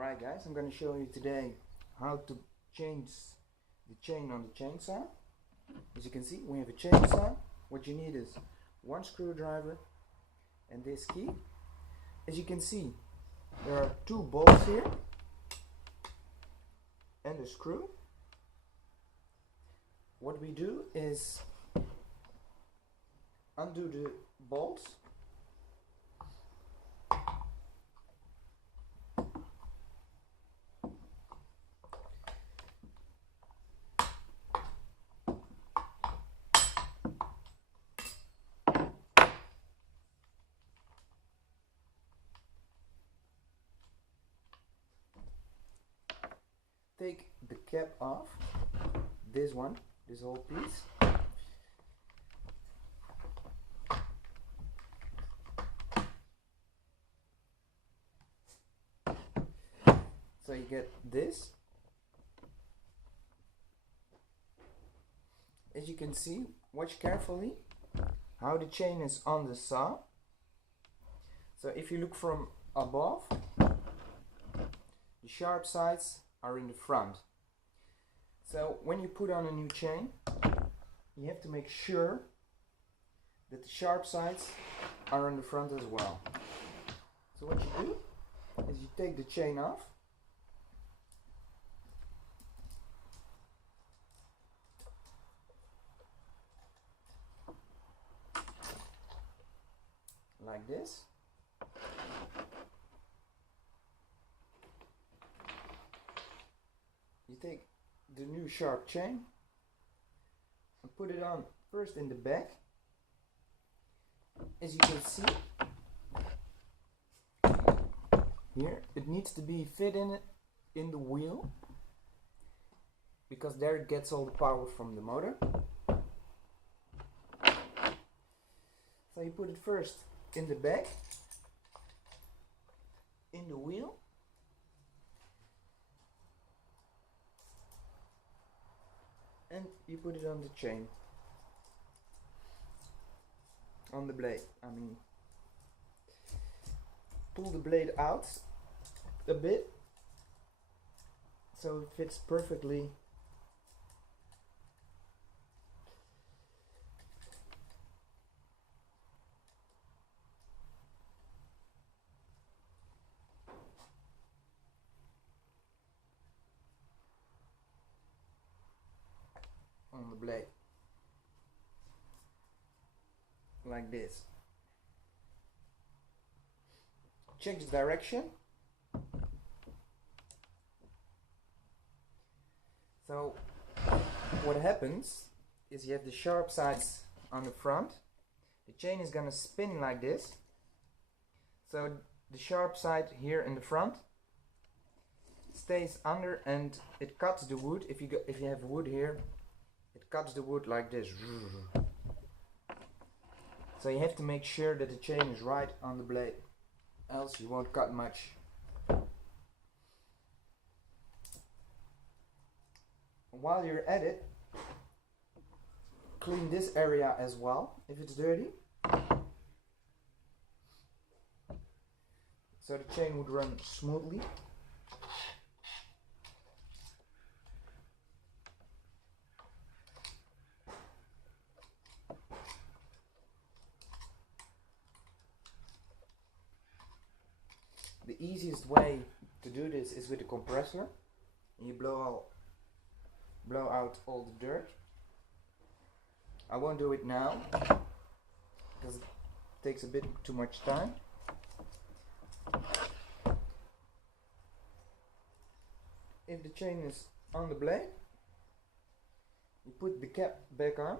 Alright guys, I'm going to show you today how to change the chain on the chainsaw. As you can see, we have a chainsaw. What you need is one screwdriver and this key. As you can see, there are two bolts here and a screw. What we do is undo the bolts. Take the cap off, this whole piece. So you get this. As you can see, watch carefully how the chain is on the saw. So if you look from above, the sharp sides are in the front. So when you put on a new chain, you have to make sure that the sharp sides are on the front as well. So what you do is you take the chain off, like this. You take the new sharp chain and put it on first in the back. As you can see here, it needs to be fit in the wheel, because there it gets all the power from the motor. So you put it first in the back, in the wheel. And you put it on the chain, on the blade. I mean, pull the blade out a bit so it fits perfectly. On the blade, like this. Change the direction. So what happens is you have the sharp sides on the front. The chain is gonna spin like this. So the sharp side here in the front stays under and it cuts the wood. If you have wood here, it cuts the wood like this. So you have to make sure that the chain is right on the blade, else you won't cut much. While you're at it, clean this area as well if it's dirty, so the chain would run smoothly. The easiest way to do this is with a compressor, and you blow out all the dirt. I won't do it now because it takes a bit too much time. If the chain is on the blade, you put the cap back on.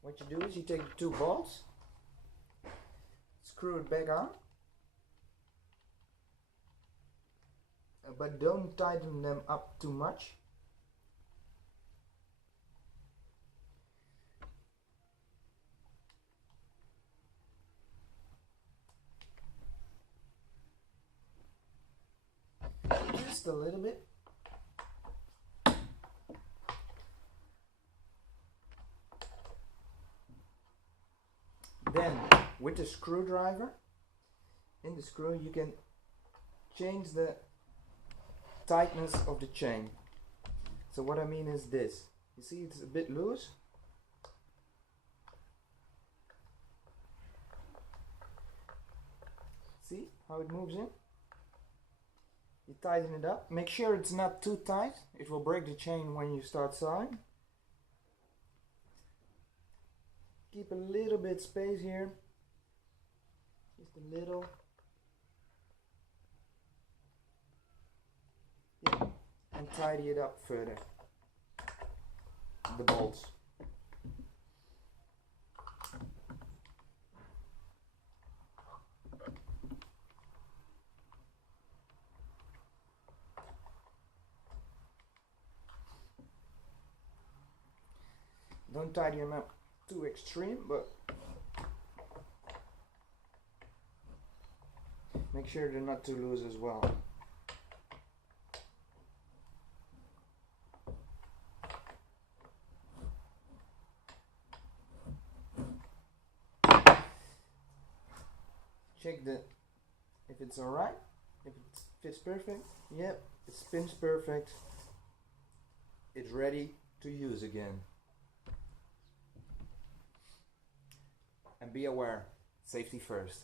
What you do is you take the two bolts, screw it back on, but don't tighten them up too much. a little bit. Then with the screwdriver, in the screw you can change the tightness of the chain. So what I mean is this. You see it's a bit loose. See how it moves in? You tighten it up. Make sure it's not too tight. It will break the chain when you start sawing. Keep a little bit space here. Just a little. Yeah. And tidy it up further. The bolts. Don't tidy them up too extreme, but make sure they're not too loose as well. Check if it's alright, if it fits perfect. Yep, it spins perfect. It's ready to use again. And be aware, safety first.